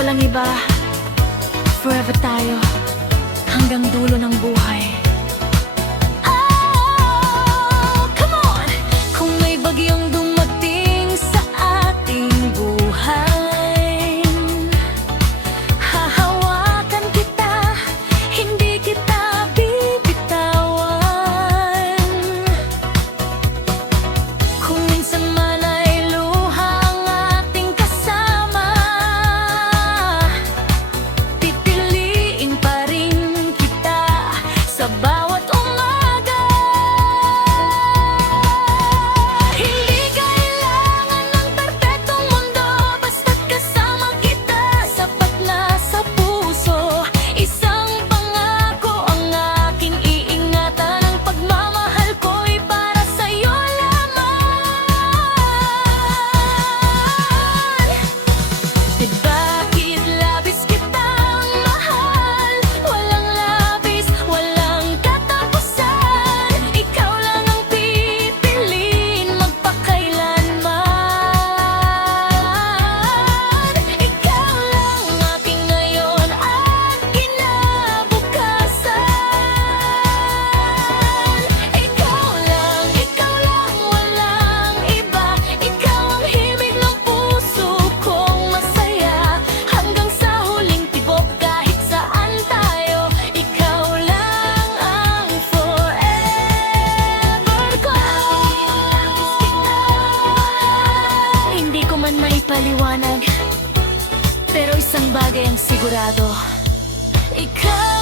walang iba. Forever tayo, hanggang dulo ng buhay. Oh, come on! Kung may bagyong dumating sa ating buhay, hahawakan kita, hindi kita bibitawan. Kung minsan man ay luha ang ating kasama, pipiliin pa rin kita sa bawat umaga. Hindi kailangan ng perpektong mundo, basta't kasama kita, sapat na sa puso. Isang pangako ang aking iingatan, ang pagmamahal ko'y para sa'yo lamang. Bakit labis kitang mahal? Walang labis, walang katapusan. Ikaw lang ang pipiliin magpakailanman. Ikaw lang aking ngayon at kinabukasan. Ikaw lang, walang iba. Ikaw ang himig ng puso kong masaya, hanggang sa huling tibok kahit saan tayo. Ikaw lang ang forever ko. Hindi ko man maipaliwanag, pero isang bagay ang sigurado: ikaw